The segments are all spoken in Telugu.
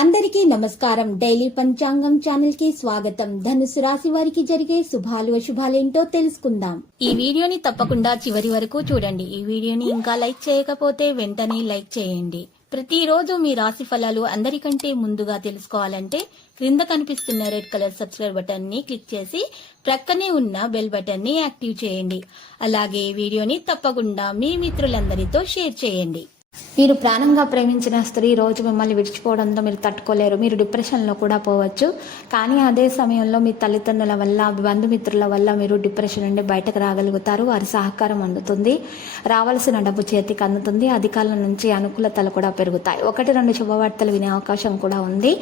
అందరికీ నమస్కారం. డైలీ పంచాంగం ఛానల్ కి స్వాగతం. ధనుసు రాశి వారికి జరిగే శుభాలు అశుభాలేంటో తెలుసుకుందాం. ఈ వీడియోని తప్పకుండా చివరి వరకు చూడండి. ఈ వీడియోని ఇంకా లైక్ చేయకపోతే వెంటనే లైక్ చేయండి. ప్రతిరోజు మీ రాశి ఫలాలు అందరికంటే ముందుగా తెలుసుకోవాలంటే క్రింద కనిపిస్తున్న రెడ్ కలర్ సబ్స్క్రైబ్ బటన్ ని క్లిక్ చేసి ప్రక్కనే ఉన్న బెల్ బటన్ ని యాక్టివ్ చేయండి. అలాగే వీడియోని తప్పకుండా మీ మిత్రులందరితో షేర్ చేయండి. మీరు ప్రాణంగా ప్రేమించిన స్త్రీ రోజు మిమ్మల్ని విడిచిపోవడంతో మీరు తట్టుకోలేరు. మీరు డిప్రెషన్లో కూడా పోవచ్చు. కానీ అదే సమయంలో మీ తల్లిదండ్రుల వల్ల, బంధుమిత్రుల వల్ల మీరు డిప్రెషన్ నుండి బయటకు రాగలుగుతారు. వారి సహకారం అందుతుంది. రావాల్సిన డబ్బు చేతికి అందుతుంది. అధికారుల నుంచి అనుకూలతలు కూడా పెరుగుతాయి. 1-2 శుభవార్తలు వినే అవకాశం కూడా ఉంది.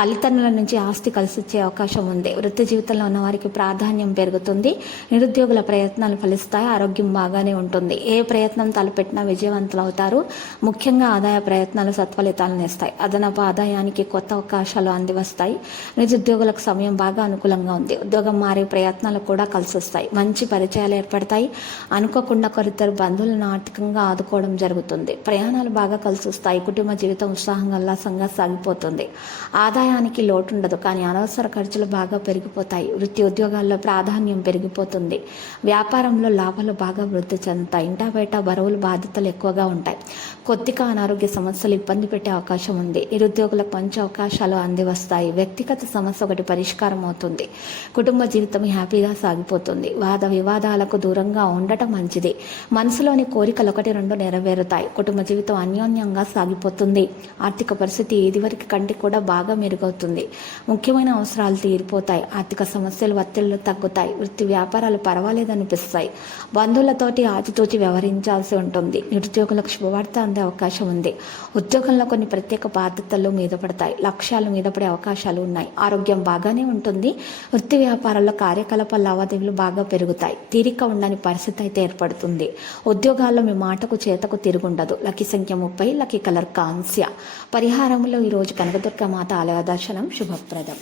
తల్లిదండ్రుల నుంచి ఆస్తి కలిసి వచ్చే అవకాశం ఉంది. వృత్తి జీవితంలో ఉన్న వారికి ప్రాధాన్యం పెరుగుతుంది. నిరుద్యోగుల ప్రయత్నాలు ఫలిస్తాయి. ఆరోగ్యం బాగానే ఉంటుంది. ఏ ప్రయత్నం తలపెట్టినా విజయవంతులు అవుతారు. ముఖ్యంగా ఆదాయ ప్రయత్నాలు సత్ఫలితాలను ఇస్తాయి. అదనపు ఆదాయానికి కొత్త అవకాశాలు అందివస్తాయి. నిరుద్యోగులకు సమయం బాగా అనుకూలంగా ఉంది. ఉద్యోగం మారే ప్రయత్నాలు కూడా కలిసి వస్తాయి. మంచి పరిచయాలు ఏర్పడతాయి. అనుకోకుండా ఒకరిద్దరు బంధువులను ఆర్థికంగా ఆదుకోవడం జరుగుతుంది. ప్రయాణాలు బాగా కలిసి వస్తాయి. కుటుంబ జీవితం ఉత్సాహంగా ఉల్లాసంగా సాగిపోతుంది. ఆదాయానికి లోటు ఉండదు, కానీ అనవసర ఖర్చులు బాగా పెరిగిపోతాయి. వృత్తి ఉద్యోగాల్లో ప్రాధాన్యం పెరిగిపోతుంది. వ్యాపారంలో లాభాలు బాగా వృద్ధి చెందుతాయి. ఇంటా బయట బరువులు బాధ్యతలు ఎక్కువగా ఉంటాయి. కొద్దిగా అనారోగ్య సమస్యలు ఇబ్బంది పెట్టే అవకాశం ఉంది. నిరుద్యోగులకు మంచి అవకాశాలు అందివస్తాయి. వ్యక్తిగత సమస్య ఒకటి పరిష్కారం అవుతుంది. కుటుంబ జీవితం హ్యాపీగా సాగిపోతుంది. వాద వివాదాలకు దూరంగా ఉండటం మంచిది. మనసులోని కోరికలు 1-2 నెరవేరుతాయి. కుటుంబ జీవితం అన్యోన్యంగా సాగిపోతుంది. ఆర్థిక పరిస్థితి ఇదివరకు కంటే కూడా బాగా మెరుగవుతుంది. ముఖ్యమైన అవసరాలు తీరిపోతాయి. ఆర్థిక సమస్యలు ఒత్తిళ్లు తగ్గుతాయి. వృత్తి వ్యాపారాలు పర్వాలేదనిపిస్తాయి. బంధువులతోటి ఆచితూచి వ్యవహరించాల్సి ఉంటుంది. నిరుద్యోగులకు శుభవార్త అందే అవకాశం ఉంది. ఉద్యోగంలో కొన్ని ప్రత్యేక బాధ్యతలు మీద పడతాయి. లక్ష్యాలు మీద పడే అవకాశాలు ఉన్నాయి. ఆరోగ్యం బాగానే ఉంటుంది. వృత్తి వ్యాపారాల్లో కార్యకలాపాల లావాదేవీలు బాగా పెరుగుతాయి. తీరిక ఉండని పరిస్థితి అయితే ఏర్పడుతుంది. ఉద్యోగాల్లో మీ మాటకు చేతకు తిరుగుండదు. లక్కీ సంఖ్య 30. లక్కీ కలర్ కాంస్య. పరిహారంలో ఈరోజు కనకదుర్గ మాత ఆలయ దర్శనం శుభప్రదం.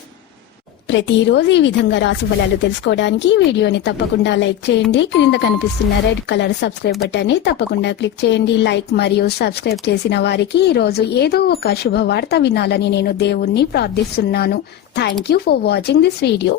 ప్రతిరోజు ఈ విధంగా రాశి ఫలాలు తెలుసుకోవడానికి వీడియోని తప్పకుండా లైక్ చేయండి. క్రింద కనిపిస్తున్న రెడ్ కలర్ సబ్స్క్రైబ్ బటన్ ని తప్పకుండా క్లిక్ చేయండి. లైక్ మరియు సబ్స్క్రైబ్ చేసిన వారికి ఈ రోజు ఏదో ఒక శుభవార్త వినాలని నేను దేవుణ్ణి ప్రార్థిస్తున్నాను. Thank you for watching this video.